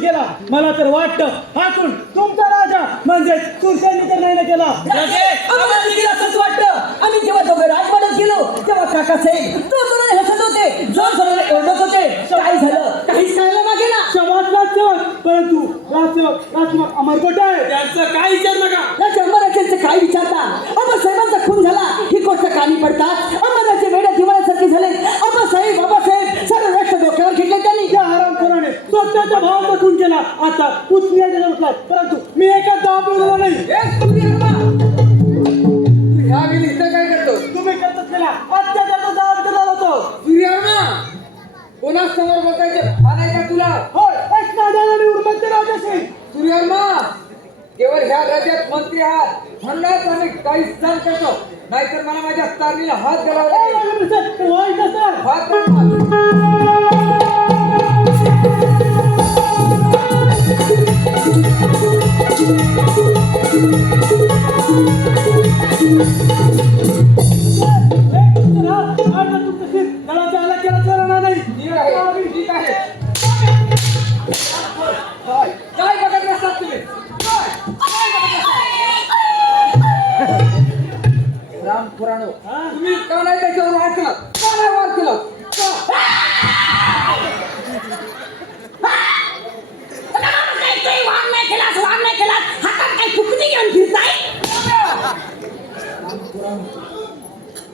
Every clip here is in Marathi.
केला. मला तर वाटतं हा तुमचा राजा म्हणजे तुमच्यानी तर नाही ना केला. असंच वाटतं. आम्ही जेव्हा दोघं राजवाड्यात गेलो तेव्हा काका साहेब तो जोराने हसत होते. जोर जोराने ओरडत होते. काय झालं? काहीच कळलं ना? गेला समाज राजसेवक परंतु राजसेवक राजसेवक अमरकोट आहे. त्यांचं काय विचार नका. राजा अंबाराजांचे काय विचारता? अण्णासाहेबांचा खून झाला. ही गोष्ट कानी पडतात. आता उचलण्याच्या बसलाय परंतु मी एका दाब बोललो नाही. ह्या वेळी इथं काय करतो? तुम्ही करतच केला. अत्याचाराचा दाब केला होतो. सूर्यावना कोणासमोर बसायचं? आलाय का तुला? होय एक नादाने उर्मत्त राजाशी सूर्यावना केवळ ह्या राज्यात मंत्री आहात म्हणूनच आम्ही काही सहन करतो नाहीतर मला माझ्या तारणीला हात घालावा लागेल. हात Yeah!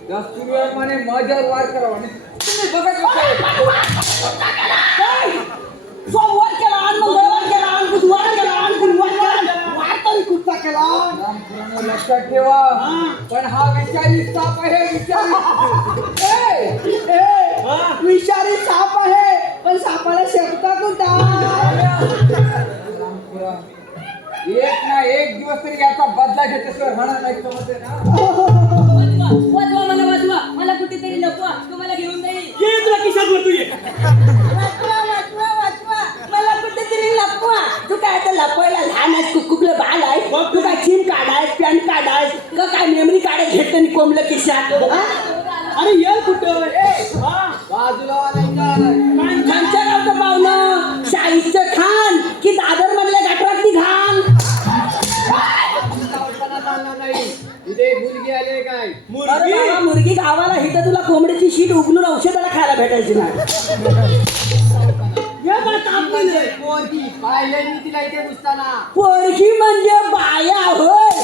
माझ्यावर वार करावा तुम्ही बघत? सोमवार केला मंगळवार केला केला आणि गुरुवार केला. वार तरी कुठचा केला? लक्षात ठेवा. पण हा विचारी साप आहे विचारी विषारी साप आहे. पण सापाला शेपटा कुठा एक ना एक दिवस तरी याचा बदला घेतल्याशिवाय राहणार नाही समजते ना? कुठेतरी लपवा तुम्हाला घेऊन जाईल. ये तुला ये. वाचवा वाचवा वाचवा. मला कुठेतरी लपवा. तू काय तर लपवायला लहान आहेस कुकुकलं बाळ आहे तू काय चिम काढायस पॅन काढायस का काय मेमरी काढत आणि कोंबलं खिशात? हा? अरे ये कुठं? ए, हा. बाजूला वालायचं खानच्या गावचं पाहुणं शाहीचं खान. की दादर मधल्या गटरातली घाण चालणार नाही. इथे मुलगी आली काय? अरे मुलगी बाबा, मुलगी गावाला हिथं तुला कोंबडीची शीट उघडून औषधाला खायला भेटायची नाही. ये बरं काम केलंय. पोरगी. पाहिले मी तिला इथे घुसताना पोरगी म्हणजे बाया होय.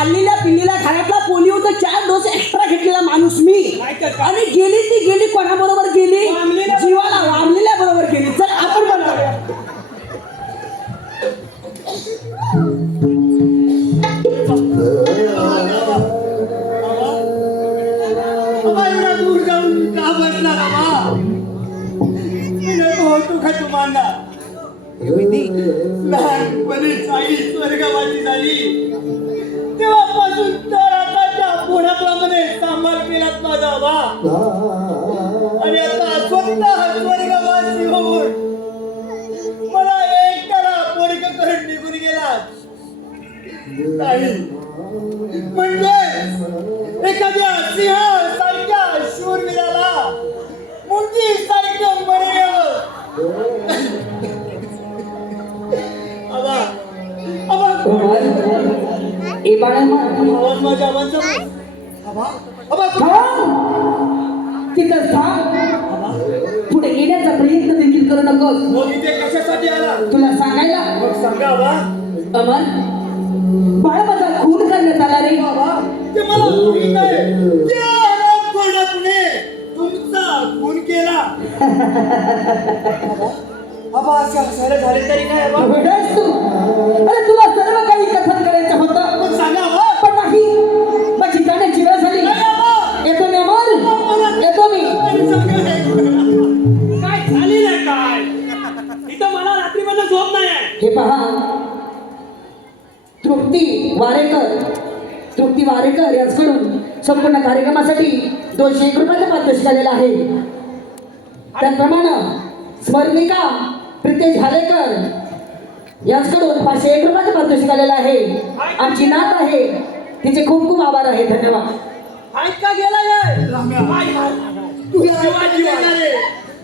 खाल्लेल्या पिल्लेल्या घरातला पोलिओचा चार डोस एक्स्ट्रा घेतलेला माणूस मी? आणि गेली ती गेली कोणाबरोबर आणि आता स्वतः स्वर्गवासी होऊन मला एकट्याला पोरग करून निघून गेला. नाही. म्हणजे एखाद्या सिंह सारख्या शूरवीराला मुंगी सारखं मरेल. आबा आबा. ए बाळा माझ्या आवाज आबा आबा. थांब. तिथं थांब. पुढे येण्याचा प्रयत्न देखील करू नकोस. तुला सांगायला. अमर बाळा माझा खून करण्यात आला रे. बाबा तुमचा खून केला. आबा असे हसायला झाले तरी काय तू. अरे तुला सर्व काही कथन करायचं होतं. मग सांगा पण नाही. काय झालेलं काय? इथं मला रात्रीमध्ये झोप नाही आहे. हे पहा. तृप्ती वारेकर. तृप्ती वारेकर यांच्याकडून संपूर्ण कार्यक्रमासाठी दोनशे एक रुपयाचा पारितोषिक आलेला आहे. त्याप्रमाणे स्मरणिका प्रितेश भालेकर यांच्याकडून पाचशे एक रुपयाचं पारितोषिक आलेलं आहे. आमची नात आहे. तिचे खूप खूप आभार आहे. धन्यवाद. ऐक का गेला तू शिवाजी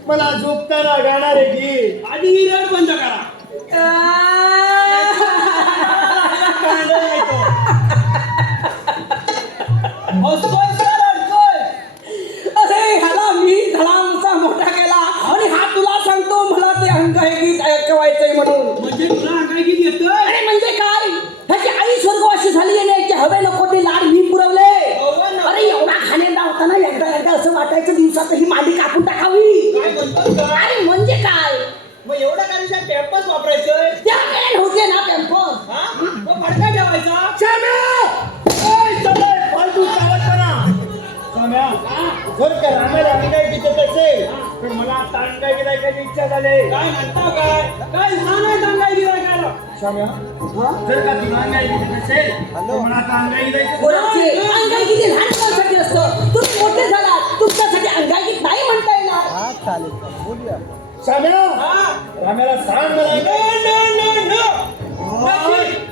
मला झोपताना गाणारे घे आधी ही रड बंद करा. वाटायचं दिवसात ही मांडी कापून टाकावी. काय म्हणतो अरे म्हणजे काय? मग एवढं करायचं पॅम्पस वापरायचं? त्या वेळेला होते ना टेम्पल हा? मग फडका ठेवायचा? फालतू चावटपणा सम्या जर का रामाला अंगाई दिसत असेल तर मला आता अंगाई गिरायची इच्छा झाली. काय म्हणता काय? काय नाही अंगाई गिरायकाला सम्या जर का तुला अंगाई दिसत असेल तर मला आता अंगाई गिरायचं कोणाचे अंगाई किती लहान मुलांसाठी असतं तुम्ही मोठे झालात तुमच्यासाठी अंगाई नाही म्हणता येणार सम्या रामाला सांग मला अंगाई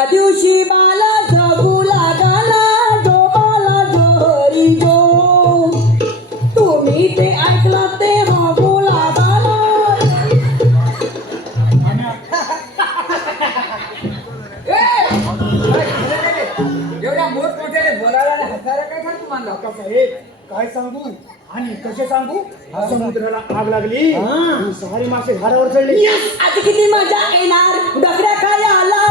चौथ्या दिवशी बाला जगू लागला डोबाला जोहरी जो. तुम्ही ते ऐकलं ते बघू लागला एवढ्या मोठमोठ्याने बोलायला आणि हसायला काय सांगतो मानला साहेब काय सांगू? आणि कसे सांगू? समुद्राला आग लागली. सहारी मासे झाडावर चढले. आता किती मजा येणार? डकऱ्या काय आला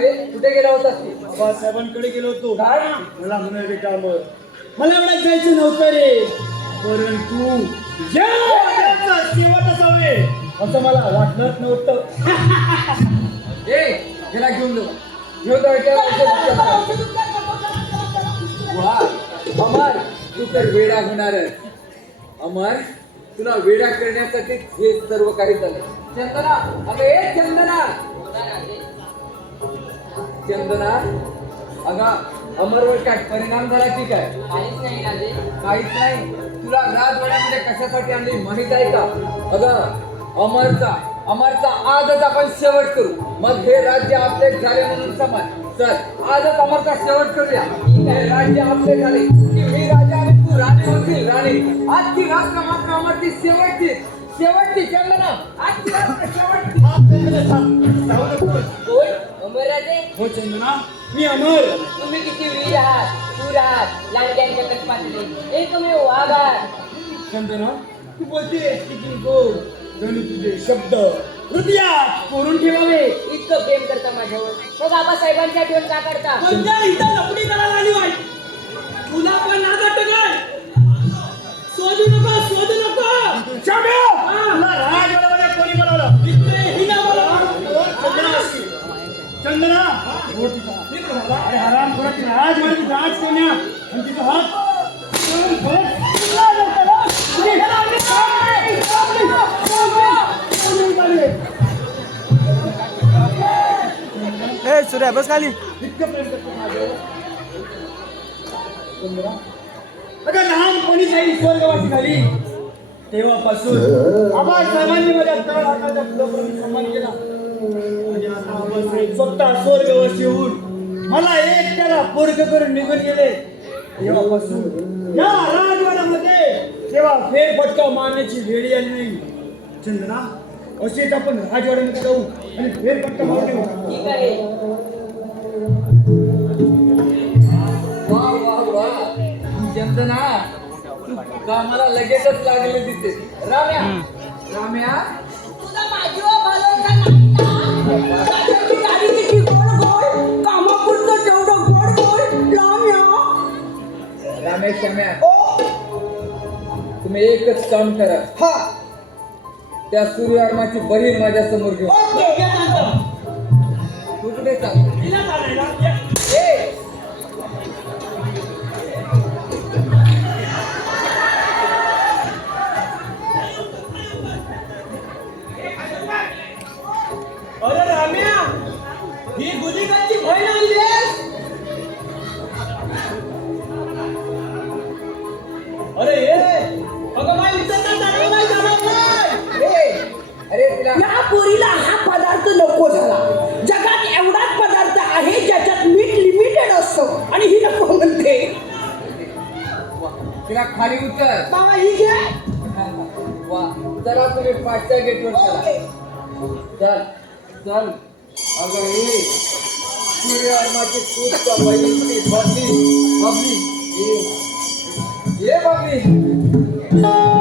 काय कुठे गेला होतास तू? बाबासाहेबांकडे गेलो होतो. काय? मला म्हणाले काम. मला एवढ्यात जायचं नव्हतं रे. परंतु या वाड्याचा शेवट असावे. असं मला वाटलंच नव्हतं. ए घेऊन जाऊ. घेऊन. वा अमर तू तर वेडा होणार अमर तुला वेडा करण्यासाठी हे सर्व काही झालं. चंदना अगं ए चंदना. चंदना अगं अमरवर काय परिणाम झाला की काय? काहीच नाही राजे. काहीच नाही? तुला राजवाड्यामध्ये कशासाठी आणली माहीत आहे का? अगं अमरचा अमरचा आजच आपण शेवट करू. मग हे राज्य आपले झाले म्हणून समज. चल आजच अमरचा शेवट करूया. हे राज्य आपले झाले. की मी राजा आणि तू राणी होतील राणी. आजची रात्र मात्र अमरची शेवटची. शेवटची चंदना. आजची रात्र शेवटची. अमर राजे हो चंदना मी अमर. तुम्ही किती वीर आहात शूर आहात लांडग्यांच्या कटपातले तुम्ही वाघ. आहात चंदना तू बोलतेस किती गोड जणू तुझे शब्द. हृदयात कोरून ठेवावे. इतकं प्रेम करता माझ्यावर. मग आबासाहेबांची आठवण का करता? तुला पण नागट काय शोधू नको शोधू नको. सामने, सामने, सामने, सामने झाले. ए सूर्या बस खाली इतकं प्रेम करतो लहानपणी स्वर्गवासी झाली तेव्हापासून आबासाहेबांनी माझ्या तळ हाताचा पुढं सन्मान केला आणि आता आबासाहेब स्वतः स्वर्गवासी होऊन मला एक त्याला पोरग करून निघून गेले. तेव्हापासून. या राजवाड्यामध्ये तेव्हा फेरफटका मारण्याची वेळी आली. नाही चंद्रा असेच आपण राजवाड्यामध्ये जाऊ आणि फेरफटका वा चंदना तू कामाला लगेचच लागले दिसते राम्या. राम्या. तुला माझीवर तुम्ही एकच काम करा. हा. त्या सूर्यवर्माची बहीण माझ्यासमोर घेऊन चला चल चल अगं हे सूर्यवर्माची तूच बहिणी बबली बबली ये ये बबली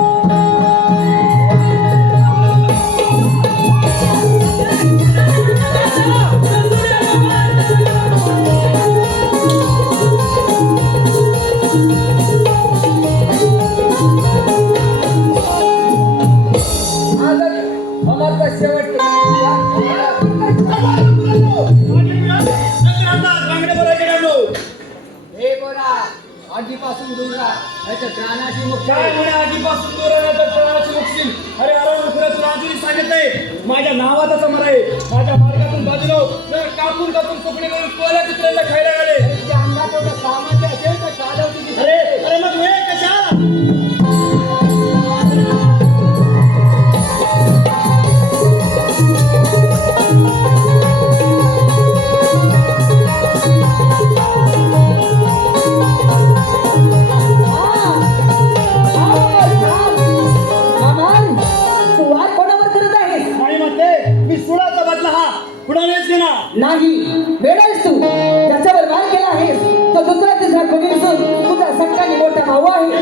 काय म्हणे आधीपासून दूर तर प्राणाची मुक्ती अरे अरे तुला तुला अजूनही आहे माझ्या नावाचा समर आहे माझ्या मार्गातून बाजूला हो. कापून कापून तुकडे करून कोल्या कुत्र्यांना खायला नाही वेळेस तू. ज्याच्यावर वाद केला आहेस तो दुसरा तिसरा कोणी असून तुझा सक्काने मोठा भाऊ आहे.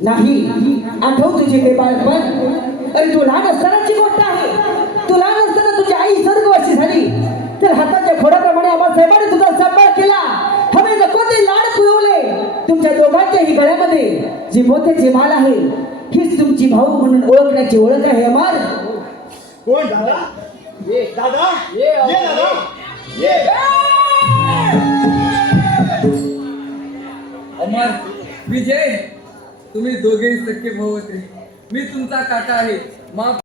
नाही. नाही आठव तुझे ते बाळपण अरे तू लहान असतानाची गोष्ट आहे. तू लहान असताना तुझी आई स्वर्गवासी झाली. तर हाताच्या फोडाप्रमाणे आम्हा साहेबांनी तुझा सांभाळ केला. हवे नको ते लाड पुरवले? तुमच्या दोघांच्याही गळ्यामध्ये जी मोत्याची माल आहे हीच तुमची भाऊ म्हणून ओळखण्याची ओळख आहे अमर. कोण दादा? ये. दादा? ये, दादा? ये. अमर विजय तुम्ही दोघेही सख्खे भाऊ होते. मी तुमचा काका आहे. माफ